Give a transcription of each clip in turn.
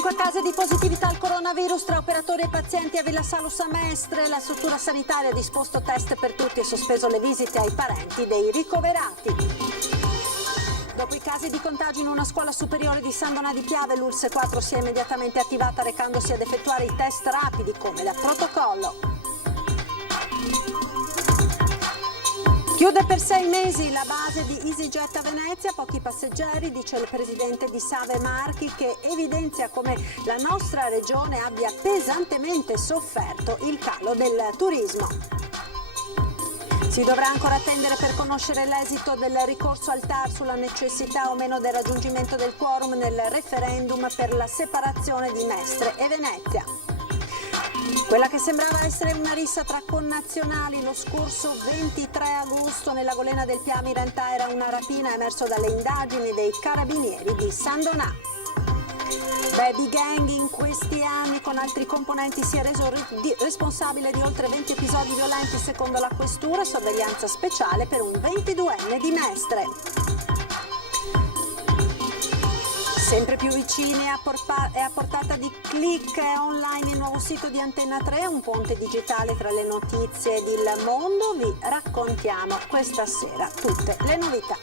5 casi di positività al coronavirus tra operatori e pazienti a Villa Salus a Mestre. La struttura sanitaria ha disposto test per tutti e sospeso le visite ai parenti dei ricoverati. Dopo i casi di contagio in una scuola superiore di San Donà di Piave, l'ULSS 4 si è immediatamente attivata recandosi ad effettuare i test rapidi come da protocollo. Chiude per 6 mesi la base di EasyJet a Venezia, pochi passeggeri, dice il presidente di Save Marchi, che evidenzia come la nostra regione abbia pesantemente sofferto il calo del turismo. Si dovrà ancora attendere per conoscere l'esito del ricorso al TAR sulla necessità o meno del raggiungimento del quorum nel referendum per la separazione di Mestre e Venezia. Quella che sembrava essere una rissa tra connazionali lo scorso 23 agosto nella golena del Piave in realtà era una rapina, emerso dalle indagini dei carabinieri di San Donà. Baby Gang in questi anni con altri componenti si è reso responsabile di oltre 20 episodi violenti secondo la questura, sorveglianza speciale per un 22enne di Mestre. Sempre più vicini e a portata di click online il nuovo sito di Antenna 3, un ponte digitale tra le notizie ed il mondo. Vi raccontiamo questa sera tutte le novità.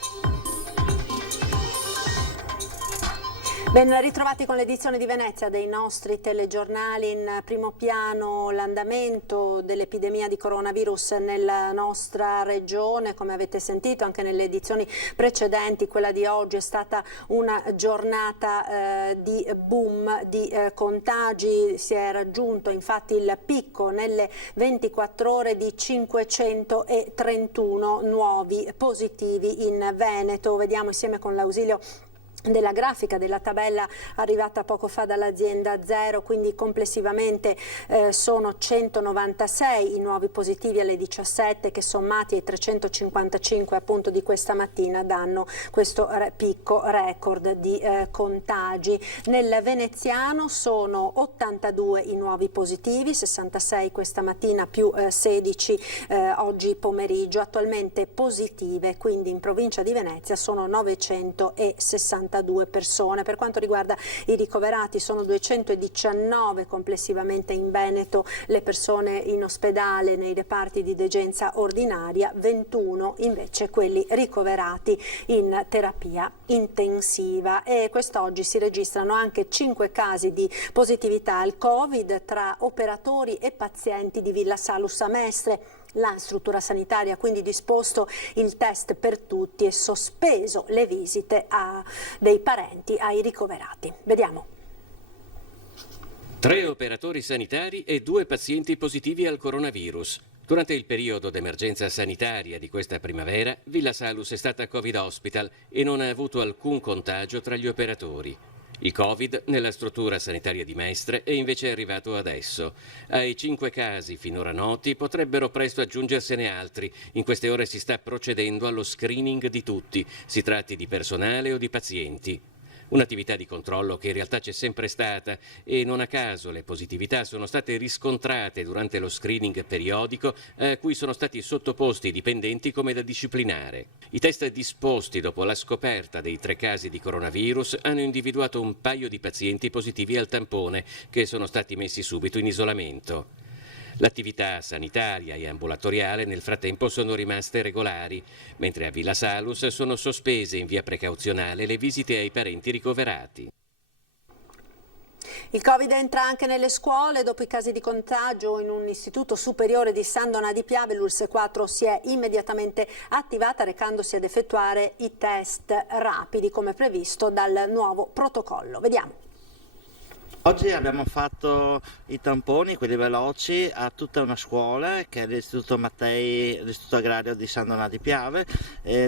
Ben ritrovati con l'edizione di Venezia dei nostri telegiornali. In primo piano l'andamento dell'epidemia di coronavirus nella nostra regione. Come avete sentito anche nelle edizioni precedenti, quella di oggi è stata una giornata di boom di contagi. Si è raggiunto infatti il picco nelle 24 ore di 531 nuovi positivi in Veneto. Vediamo insieme con l'ausilio della grafica della tabella arrivata poco fa dall'azienda Zero, quindi complessivamente sono 196 i nuovi positivi alle 17 che sommati ai 355 appunto di questa mattina danno questo picco record di contagi. Nel veneziano sono 82 i nuovi positivi, 66 questa mattina più 16 oggi pomeriggio. Attualmente positive quindi in provincia di Venezia sono 962 persone. Per quanto riguarda i ricoverati sono 219 complessivamente in Veneto le persone in ospedale nei reparti di degenza ordinaria, 21 invece quelli ricoverati in terapia intensiva. E quest'oggi si registrano anche 5 casi di positività al Covid tra operatori e pazienti di Villa Salus a Mestre. La struttura sanitaria ha quindi disposto il test per tutti e sospeso le visite dei parenti ai ricoverati. Vediamo. 3 operatori sanitari e 2 pazienti positivi al coronavirus. Durante il periodo d'emergenza sanitaria di questa primavera, Villa Salus è stata Covid Hospital e non ha avuto alcun contagio tra gli operatori. Il Covid nella struttura sanitaria di Mestre è invece arrivato adesso. Ai 5 casi finora noti potrebbero presto aggiungersene altri. In queste ore si sta procedendo allo screening di tutti, si tratti di personale o di pazienti. Un'attività di controllo che in realtà c'è sempre stata e non a caso le positività sono state riscontrate durante lo screening periodico a cui sono stati sottoposti i dipendenti come da disciplinare. I test disposti dopo la scoperta dei 3 casi di coronavirus hanno individuato un paio di pazienti positivi al tampone che sono stati messi subito in isolamento. L'attività sanitaria e ambulatoriale nel frattempo sono rimaste regolari, mentre a Villa Salus sono sospese in via precauzionale le visite ai parenti ricoverati. Il Covid entra anche nelle scuole. Dopo i casi di contagio in un istituto superiore di San Donà di Piave, l'ULSS 4 si è immediatamente attivata recandosi ad effettuare i test rapidi come previsto dal nuovo protocollo. Vediamo. Oggi abbiamo fatto i tamponi, quelli veloci, a tutta una scuola che è l'Istituto Mattei, l'Istituto Agrario di San Donà di Piave,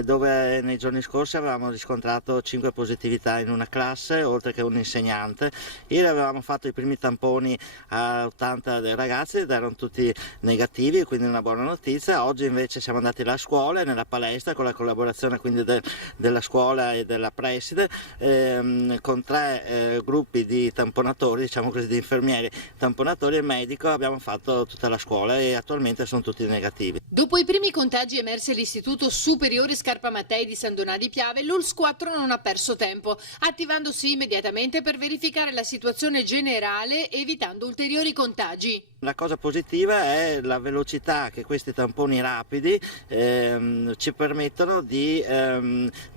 dove nei giorni scorsi avevamo riscontrato 5 positività in una classe, oltre che un insegnante. Ieri avevamo fatto i primi tamponi a 80 dei ragazzi ed erano tutti negativi, quindi una buona notizia. Oggi invece siamo andati alla scuola, nella palestra, con la collaborazione quindi della scuola e della preside, con 3 gruppi di tamponatori tamponatori, diciamo così, di infermieri, tamponatori e medico, abbiamo fatto tutta la scuola e attualmente sono tutti negativi. Dopo i primi contagi emersi all'Istituto Superiore Scarpa Mattei di San Donà di Piave, l'ULSS 4 non ha perso tempo, attivandosi immediatamente per verificare la situazione generale, evitando ulteriori contagi. La cosa positiva è la velocità che questi tamponi rapidi ci permettono di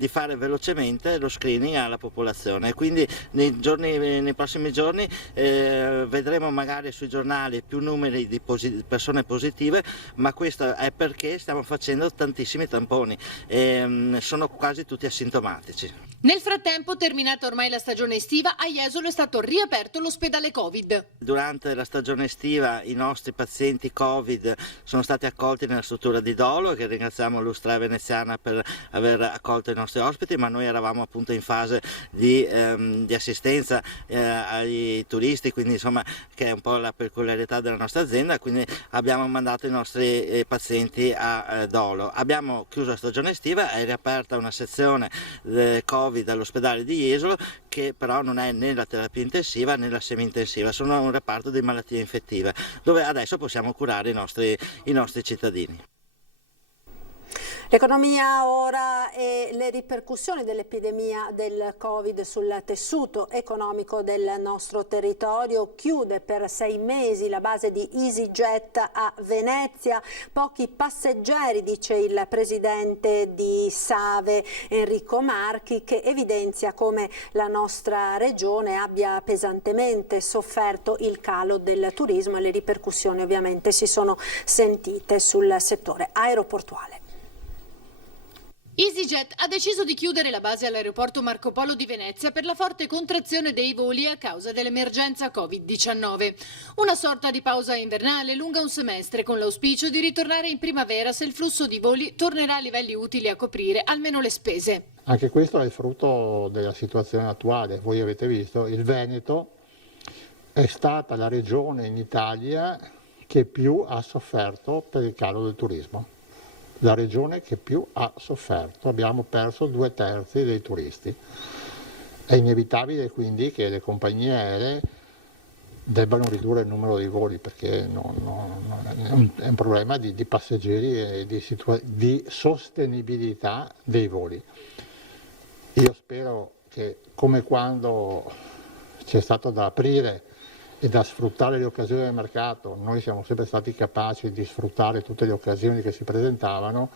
fare velocemente lo screening alla popolazione. Quindi nei prossimi giorni vedremo magari sui giornali più numeri di persone positive, ma questo è perché stiamo facendo tantissimi tamponi e sono quasi tutti asintomatici. Nel frattempo, terminata ormai la stagione estiva, a Jesolo è stato riaperto l'ospedale Covid. Durante la stagione estiva i nostri pazienti Covid sono stati accolti nella struttura di Dolo, che ringraziamo l'Ustra Veneziana per aver accolto i nostri ospiti, ma noi eravamo appunto in fase di assistenza ai turisti, quindi insomma, che è un po' la peculiarità della nostra azienda, quindi abbiamo mandato i nostri pazienti a Dolo. Abbiamo chiuso la stagione estiva, è riaperta una sezione Covid all'ospedale di Jesolo, che però non è né la terapia intensiva né la semi-intensiva, sono un reparto di malattie infettive, dove adesso possiamo curare i nostri cittadini. L'economia ora e le ripercussioni dell'epidemia del Covid sul tessuto economico del nostro territorio. Chiude per 6 mesi la base di EasyJet a Venezia. Pochi passeggeri, dice il presidente di Save Enrico Marchi, che evidenzia come la nostra regione abbia pesantemente sofferto il calo del turismo e le ripercussioni ovviamente si sono sentite sul settore aeroportuale. EasyJet ha deciso di chiudere la base all'aeroporto Marco Polo di Venezia per la forte contrazione dei voli a causa dell'emergenza Covid-19. Una sorta di pausa invernale lunga un semestre, con l'auspicio di ritornare in primavera se il flusso di voli tornerà a livelli utili a coprire almeno le spese. Anche questo è il frutto della situazione attuale. Voi avete visto, il Veneto è stata la regione in Italia che più ha sofferto per il calo del turismo. La regione che più ha sofferto, abbiamo perso 2/3 dei turisti. È inevitabile quindi che le compagnie aeree debbano ridurre il numero di voli, perché è un problema di passeggeri e di sostenibilità dei voli. Io spero che, come quando c'è stato da aprire e da sfruttare le occasioni del mercato, noi siamo sempre stati capaci di sfruttare tutte le occasioni che si presentavano,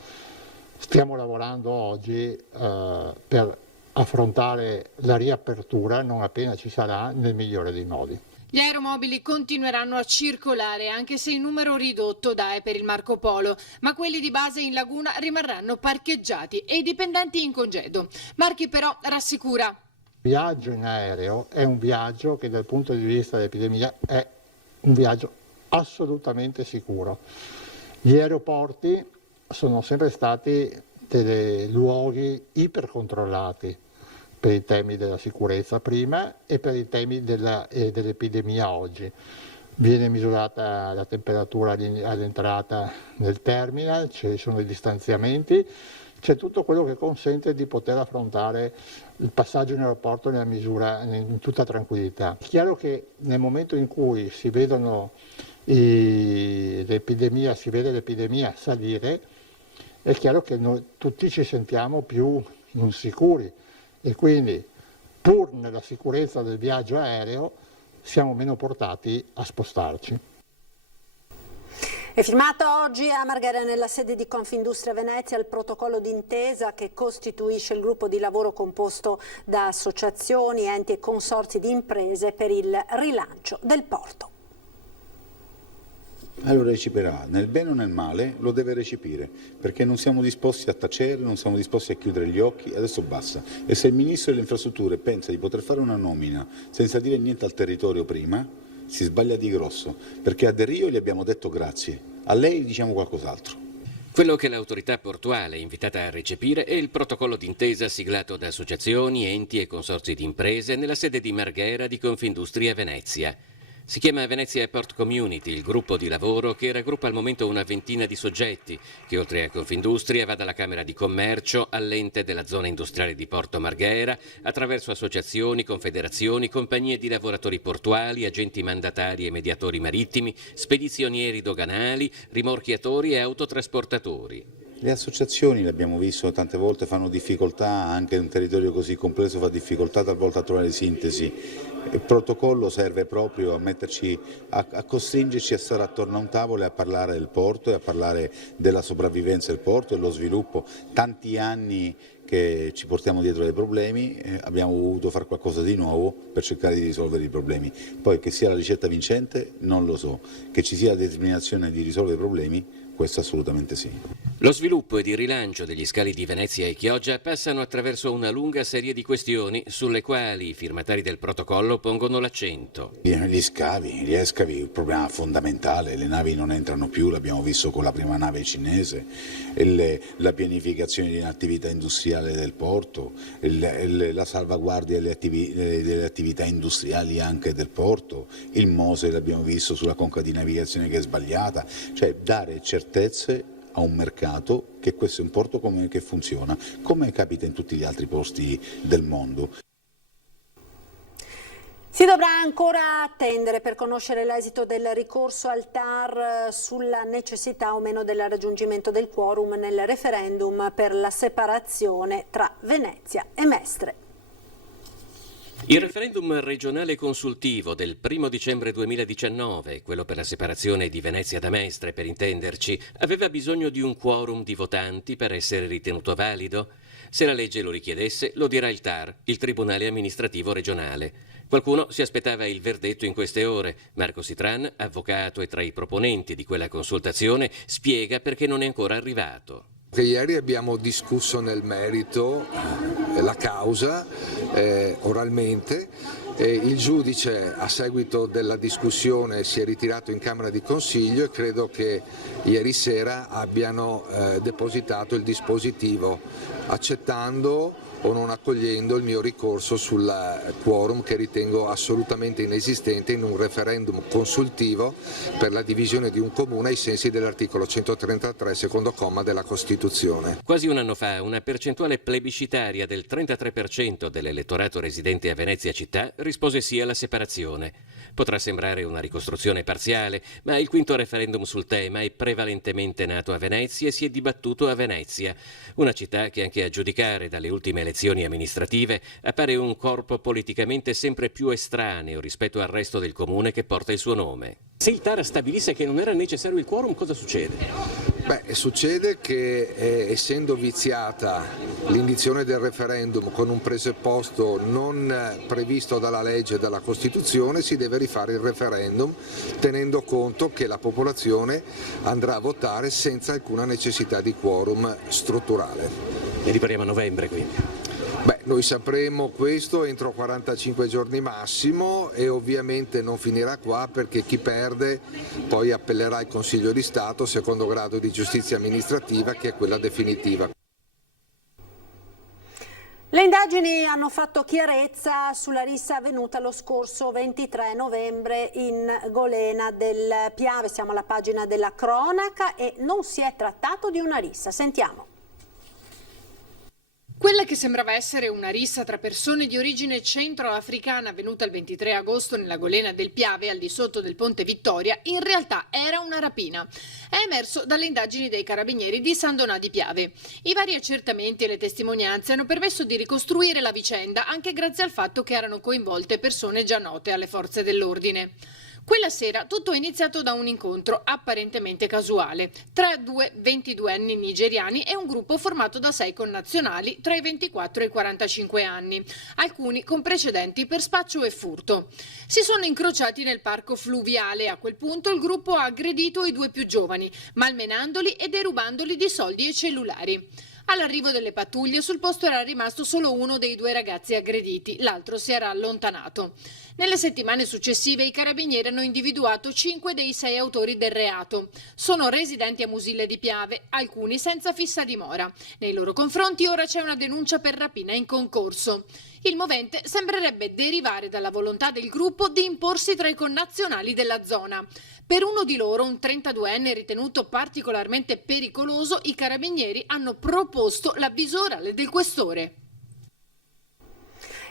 stiamo lavorando oggi per affrontare la riapertura non appena ci sarà, nel migliore dei modi. Gli aeromobili continueranno a circolare anche se in numero ridotto per il Marco Polo, ma quelli di base in laguna rimarranno parcheggiati e i dipendenti in congedo. Marchi però rassicura. Il viaggio in aereo è un viaggio che dal punto di vista dell'epidemia è un viaggio assolutamente sicuro. Gli aeroporti sono sempre stati dei luoghi ipercontrollati per i temi della sicurezza prima e per i temi dell'epidemia oggi. Viene misurata la temperatura all'entrata del terminal, ci sono i distanziamenti, c'è tutto quello che consente di poter affrontare il passaggio in aeroporto nella misura, in tutta tranquillità. È chiaro che nel momento in cui si vede l'epidemia salire, è chiaro che noi tutti ci sentiamo più insicuri e quindi, pur nella sicurezza del viaggio aereo, siamo meno portati a spostarci. È firmato oggi a Marghera, nella sede di Confindustria Venezia, il protocollo d'intesa che costituisce il gruppo di lavoro composto da associazioni, enti e consorzi di imprese per il rilancio del porto. Allora recepirà, nel bene o nel male lo deve recepire, perché non siamo disposti a tacere, non siamo disposti a chiudere gli occhi, adesso basta. E se il Ministro delle Infrastrutture pensa di poter fare una nomina senza dire niente al territorio prima, si sbaglia di grosso, perché a De Rio gli abbiamo detto grazie, a lei diciamo qualcos'altro. Quello che l'autorità portuale è invitata a recepire è il protocollo d'intesa siglato da associazioni, enti e consorzi di imprese nella sede di Marghera di Confindustria Venezia. Si chiama Venezia Port Community, il gruppo di lavoro che raggruppa al momento una ventina di soggetti, che oltre a Confindustria va dalla Camera di Commercio all'ente della zona industriale di Porto Marghera, attraverso associazioni, confederazioni, compagnie di lavoratori portuali, agenti mandatari e mediatori marittimi, spedizionieri doganali, rimorchiatori e autotrasportatori. Le associazioni, l'abbiamo visto tante volte, fanno difficoltà, anche in un territorio così complesso fa difficoltà talvolta a trovare sintesi. Il protocollo serve proprio a metterci, a costringerci a stare attorno a un tavolo e a parlare del porto e a parlare della sopravvivenza del porto e dello sviluppo. Tanti anni che ci portiamo dietro dei problemi, abbiamo voluto fare qualcosa di nuovo per cercare di risolvere i problemi. Poi che sia la ricetta vincente non lo so, che ci sia la determinazione di risolvere i problemi, questo assolutamente sì. Lo sviluppo ed il rilancio degli scali di Venezia e Chioggia passano attraverso una lunga serie di questioni sulle quali i firmatari del protocollo pongono l'accento. Gli escavi, il problema fondamentale, le navi non entrano più, l'abbiamo visto con la prima nave cinese, la pianificazione di un'attività industriale del porto, la salvaguardia delle attività industriali anche del porto, il Mose l'abbiamo visto sulla conca di navigazione che è sbagliata, cioè dare certezze a un mercato che questo è un porto che funziona, come capita in tutti gli altri posti del mondo. Si dovrà ancora attendere per conoscere l'esito del ricorso al TAR sulla necessità o meno del raggiungimento del quorum nel referendum per la separazione tra Venezia e Mestre. Il referendum regionale consultivo del 1 dicembre 2019, quello per la separazione di Venezia da Mestre per intenderci, aveva bisogno di un quorum di votanti per essere ritenuto valido? Se la legge lo richiedesse, lo dirà il TAR, il Tribunale Amministrativo Regionale. Qualcuno si aspettava il verdetto in queste ore. Marco Sitran, avvocato e tra i proponenti di quella consultazione, spiega perché non è ancora arrivato. Ieri abbiamo discusso nel merito la causa oralmente. Il giudice a seguito della discussione si è ritirato in Camera di Consiglio e credo che ieri sera abbiano depositato il dispositivo accettando o non accogliendo il mio ricorso sul quorum che ritengo assolutamente inesistente in un referendum consultivo per la divisione di un comune ai sensi dell'articolo 133 secondo comma della Costituzione. Quasi un anno fa una percentuale plebiscitaria del 33% dell'elettorato residente a Venezia città rispose sì alla separazione. Potrà sembrare una ricostruzione parziale, ma il quinto referendum sul tema è prevalentemente nato a Venezia e si è dibattuto a Venezia, una città che anche a giudicare dalle ultime elezioni amministrative appare un corpo politicamente sempre più estraneo rispetto al resto del comune che porta il suo nome. Se il TAR stabilisse che non era necessario il quorum, cosa succede? Succede che essendo viziata l'indizione del referendum con un presupposto non previsto dalla legge e dalla Costituzione, si deve rifare il referendum tenendo conto che la popolazione andrà a votare senza alcuna necessità di quorum strutturale. E riparliamo a novembre quindi. Noi sapremo questo entro 45 giorni massimo e ovviamente non finirà qua perché chi perde poi appellerà al Consiglio di Stato secondo grado di giustizia amministrativa che è quella definitiva. Le indagini hanno fatto chiarezza sulla rissa avvenuta lo scorso 23 novembre in Golena del Piave. Siamo alla pagina della cronaca e non si è trattato di una rissa. Sentiamo. Quella che sembrava essere una rissa tra persone di origine centroafricana avvenuta il 23 agosto nella Golena del Piave al di sotto del Ponte Vittoria, in realtà era una rapina. È emerso dalle indagini dei carabinieri di San Donà di Piave. I vari accertamenti e le testimonianze hanno permesso di ricostruire la vicenda anche grazie al fatto che erano coinvolte persone già note alle forze dell'ordine. Quella sera tutto è iniziato da un incontro apparentemente casuale tra due 22enni nigeriani e un gruppo formato da 6 connazionali tra i 24 e i 45 anni, alcuni con precedenti per spaccio e furto. Si sono incrociati nel parco fluviale e a quel punto il gruppo ha aggredito i 2 più giovani, malmenandoli e derubandoli di soldi e cellulari. All'arrivo delle pattuglie sul posto era rimasto solo uno dei 2 ragazzi aggrediti, l'altro si era allontanato. Nelle settimane successive i carabinieri hanno individuato 5 dei 6 autori del reato. Sono residenti a Musille di Piave, alcuni senza fissa dimora. Nei loro confronti ora c'è una denuncia per rapina in concorso. Il movente sembrerebbe derivare dalla volontà del gruppo di imporsi tra i connazionali della zona. Per uno di loro, un 32enne ritenuto particolarmente pericoloso, i carabinieri hanno proposto l'avviso orale del questore.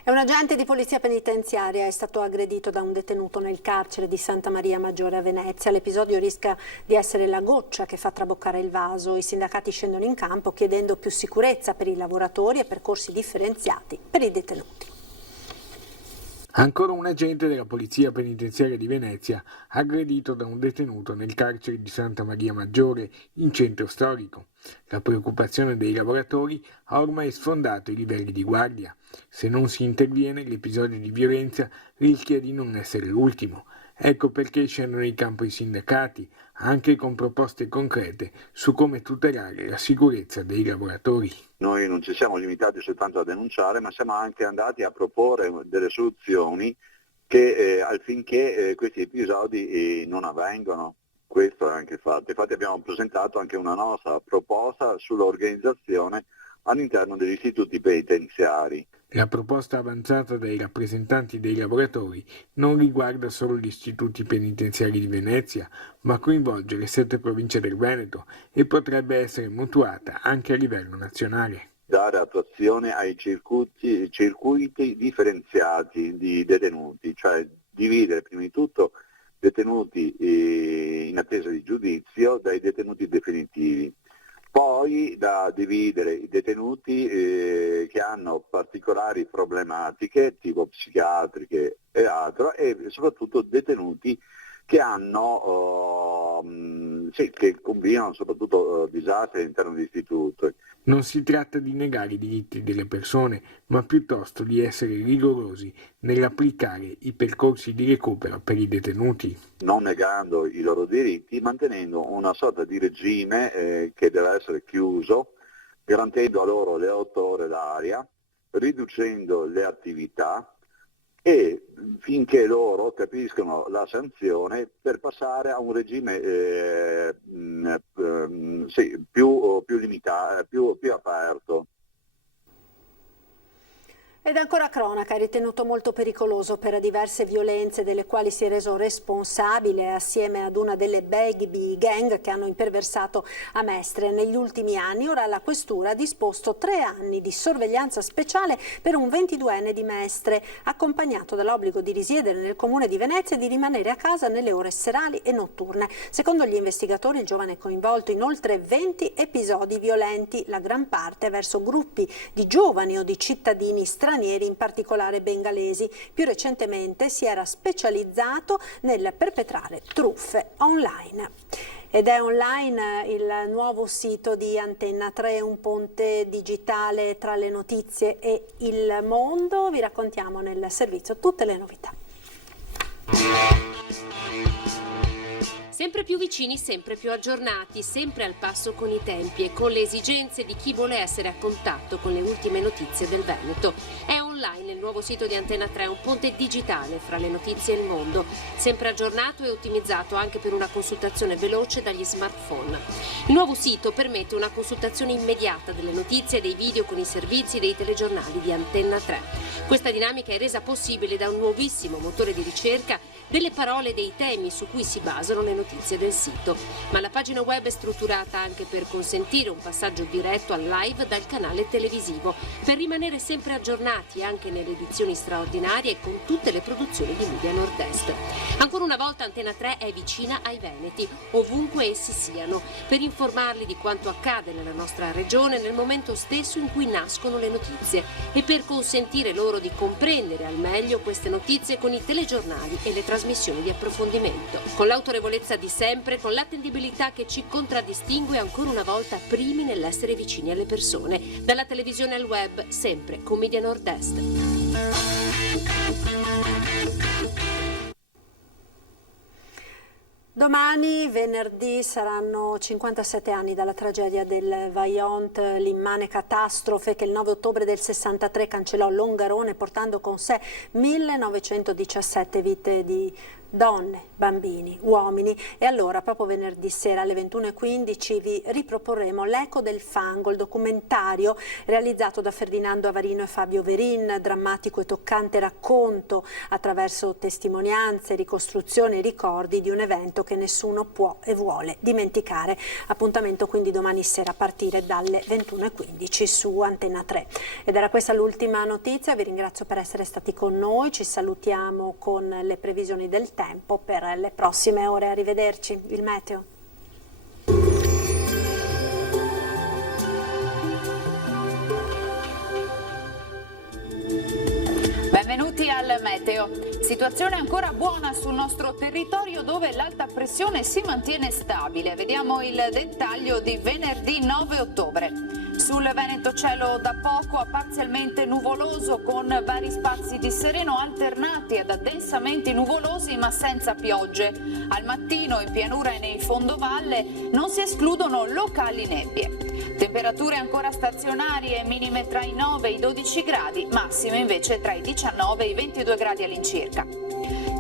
Un agente di polizia penitenziaria è stato aggredito da un detenuto nel carcere di Santa Maria Maggiore a Venezia. L'episodio rischia di essere la goccia che fa traboccare il vaso. I sindacati scendono in campo chiedendo più sicurezza per i lavoratori e percorsi differenziati per i detenuti. Ancora un agente della Polizia Penitenziaria di Venezia aggredito da un detenuto nel carcere di Santa Maria Maggiore in centro storico. La preoccupazione dei lavoratori ha ormai sfondato i livelli di guardia. Se non si interviene, l'episodio di violenza rischia di non essere l'ultimo. Ecco perché scendono in campo i sindacati, anche con proposte concrete su come tutelare la sicurezza dei lavoratori. Noi non ci siamo limitati soltanto a denunciare, ma siamo anche andati a proporre delle soluzioni che affinché questi episodi non avvengano. Questo è anche il fatto. Infatti abbiamo presentato anche una nostra proposta sull'organizzazione all'interno degli istituti penitenziari. La proposta avanzata dai rappresentanti dei lavoratori non riguarda solo gli istituti penitenziari di Venezia, ma coinvolge le 7 province del Veneto e potrebbe essere mutuata anche a livello nazionale. Dare attuazione ai circuiti differenziati di detenuti, cioè dividere prima di tutto detenuti in attesa di giudizio dai detenuti definitivi. Poi da dividere i detenuti che hanno particolari problematiche tipo psichiatriche e altro, e soprattutto detenuti che hanno che combinano soprattutto disastri all'interno dell'istituto. Non si tratta di negare i diritti delle persone, ma piuttosto di essere rigorosi nell'applicare i percorsi di recupero per i detenuti. Non negando i loro diritti, mantenendo una sorta di regime che deve essere chiuso, garantendo a loro le 8 ore d'aria, riducendo le attività e finché loro capiscono la sanzione per passare a un regime più limitato, più aperto. Ed ancora cronaca, è ritenuto molto pericoloso per diverse violenze delle quali si è reso responsabile assieme ad una delle baby gang che hanno imperversato a Mestre negli ultimi anni. Ora la questura ha disposto 3 anni di sorveglianza speciale per un 22enne di Mestre, accompagnato dall'obbligo di risiedere nel comune di Venezia e di rimanere a casa nelle ore serali e notturne. Secondo gli investigatori il giovane è coinvolto in oltre 20 episodi violenti, la gran parte verso gruppi di giovani o di cittadini stranieri, in particolare bengalesi. Più recentemente si era specializzato nel perpetrare truffe online. Ed è online il nuovo sito di Antenna 3, un ponte digitale tra le notizie e il mondo. Vi raccontiamo nel servizio tutte le novità. Sempre più vicini, sempre più aggiornati, sempre al passo con i tempi e con le esigenze di chi vuole essere a contatto con le ultime notizie del Veneto. È online il nuovo sito di Antenna 3, un ponte digitale fra le notizie e il mondo, sempre aggiornato e ottimizzato anche per una consultazione veloce dagli smartphone. Il nuovo sito permette una consultazione immediata delle notizie e dei video con i servizi dei telegiornali di Antenna 3. Questa dinamica è resa possibile da un nuovissimo motore di ricerca delle parole e dei temi su cui si basano le notizie del sito, ma la pagina web è strutturata anche per consentire un passaggio diretto al live dal canale televisivo, per rimanere sempre aggiornati anche nelle edizioni straordinarie e con tutte le produzioni di Media Nord-Est. Ancora una volta Antenna 3 è vicina ai veneti, ovunque essi siano, per informarli di quanto accade nella nostra regione nel momento stesso in cui nascono le notizie e per consentire loro di comprendere al meglio queste notizie con i telegiornali e le trasmissioni di approfondimento. Con l'autorevolezza di sempre, con l'attendibilità che ci contraddistingue, ancora una volta primi nell'essere vicini alle persone. Dalla televisione al web, sempre con Media Nord-Est. Domani, venerdì, saranno 57 anni dalla tragedia del Vajont, l'immane catastrofe che il 9 ottobre del 63 cancellò Longarone portando con sé 1917 vite di donne, bambini, uomini. E allora proprio venerdì sera alle 21:15 vi riproporremo L'eco del fango, il documentario realizzato da Ferdinando Avarino e Fabio Verin, drammatico e toccante racconto attraverso testimonianze, ricostruzioni e ricordi di un evento che nessuno può e vuole dimenticare. Appuntamento quindi domani sera a partire dalle 21:15 su Antenna 3. Ed era questa l'ultima notizia, vi ringrazio per essere stati con noi, ci salutiamo con le previsioni del tempo per le prossime ore. Arrivederci. Il meteo. Benvenuti al meteo. Situazione ancora buona sul nostro territorio dove l'alta pressione si mantiene stabile. Vediamo il dettaglio di venerdì 9 ottobre. Sul Veneto cielo da poco a parzialmente nuvoloso con vari spazi di sereno alternati ad addensamenti nuvolosi ma senza piogge. Al mattino in pianura e nei fondovalle non si escludono locali nebbie. Temperature ancora stazionarie, minime tra i 9 e i 12 gradi, massime invece tra i 19 e i 22 gradi all'incirca.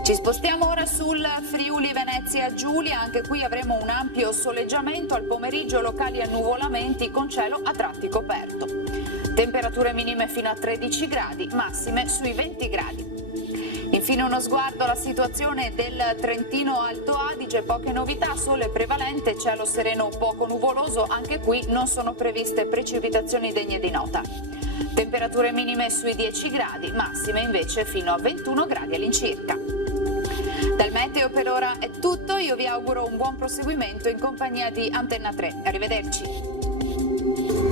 Ci spostiamo ora sul Friuli Venezia Giulia, anche qui avremo un ampio soleggiamento, al pomeriggio locali annuvolamenti con cielo a tratti coperto. Temperature minime fino a 13 gradi, massime sui 20 gradi. Infine uno sguardo alla situazione del Trentino Alto Adige, poche novità, sole prevalente, cielo sereno poco nuvoloso, anche qui non sono previste precipitazioni degne di nota. Temperature minime sui 10 gradi, massime invece fino a 21 gradi all'incirca. Dal meteo per ora è tutto, io vi auguro un buon proseguimento in compagnia di Antenna 3. Arrivederci.